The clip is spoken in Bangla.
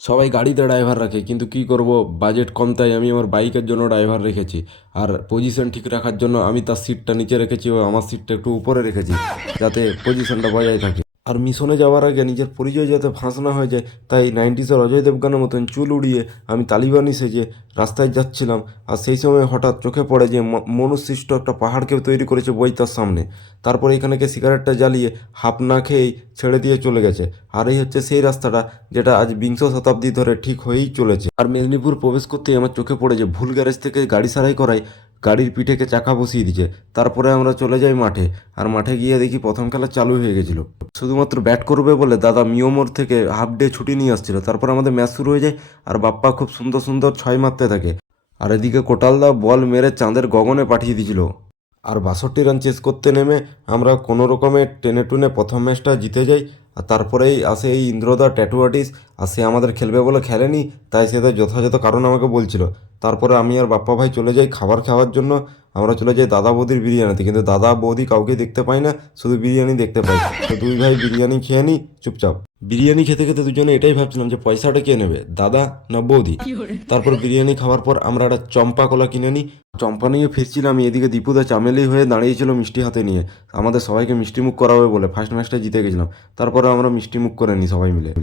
সবাই গাড়িতে ড্রাইভার রাখে, কিন্তু কি করব, বাজেট কম তাই আমি আমার বাইকের জন্য ড্রাইভার রেখেছি। আর পজিশন ঠিক রাখার জন্য আমি তার সিটটা নিচে রেখেছি ও আমার সিটটা একটু উপরে রেখেছি, যাতে পজিশনটা বজায় থাকে। আর মিশনে যাওয়ার আগে নিজের পরিচয় যাতে ফাঁস না হয়ে যায়, তাই নাইনটিসের অজয় দেবগানের মতন চুল উড়িয়ে আমি তালিবানি সেজে রাস্তায় যাচ্ছিলাম। আর সেই সময় হঠাৎ চোখে পড়ে যে মনুসৃষ্ট একটা পাহাড়কে তৈরি করেছে বই তার সামনে। তারপরে এখানেকে সিগারেটটা জ্বালিয়ে হাফ না খেয়েই ছেড়ে দিয়ে চলে গেছে। আর এই হচ্ছে সেই রাস্তাটা যেটা আজ বিংশ শতাব্দী ধরে ঠিক হয়েই চলেছে। আর মেদিনীপুর প্রবেশ করতেই আমার চোখে পড়ে যে ভুল গ্যারেজ থেকে গাড়ি সারাই করায় গাড়ির পিঠেকে চাকা বসিয়ে দিয়েছে। তারপরে আমরা চলে যাই মাঠে, আর মাঠে গিয়ে দেখি প্রথম খেলা চালু হয়ে গেছিলো। শুধুমাত্র ব্যাট করবে বলে দাদা মিয়মোর থেকে হাফ ডে ছুটি নিয়ে আসছিল। তারপর আমাদের ম্যাচ শুরু হয়ে যায়, আর বাপ্পা খুব সুন্দর সুন্দর ছয় মারতে থাকে। আর এদিকে কোটালদা বল মেরে চাঁদের গগনে পাঠিয়ে দিয়েছিল। আর 62 রান চেস করতে নেমে আমরা কোনো রকমে টেনে টুনে প্রথম ম্যাচটা জিতে যাই। আর তারপরেই আসে এই ইন্দ্রদা ট্যাটু আর্টিস্ট, আর সে আমাদের খেলবে বলে খেলেনি, তাই সে তার যথাযথ কারণ আমাকে বলছিল। তারপরে আমি আর বাপ্পা ভাই চলে যাই খাবার খাওয়ার জন্য। আমরা চলে যাই দাদা বৌদির বিরিয়ানিতে, কিন্তু দাদা বৌদি কাউকে দেখতে পাই না, শুধু বিরিয়ানি দেখতে পাই। তো দুই ভাই বিরিয়ানি খেয়ে নিই চুপচাপ। বিরিয়ানি খেতে খেতে দুজনে এটাই ভাবছিলাম যে পয়সাটা কে নেবে, দাদা না বৌদি। তারপর বিরিয়ানি খাওয়ার পর আমরা একটা চম্পা কলা কিনে নিই। চম্পা নিয়ে ফিরছিলাম, এদিকে দীপুদা চামেলি হয়ে দাঁড়িয়েছিল মিষ্টি হাতে নিয়ে, আমাদের সবাইকে মিষ্টি মুখ করাবে বলে। ফার্স্ট ম্যাচটা জিতে গেছিলাম, তারপরে আমরা মিষ্টি মুখ করে নিই সবাই মিলে।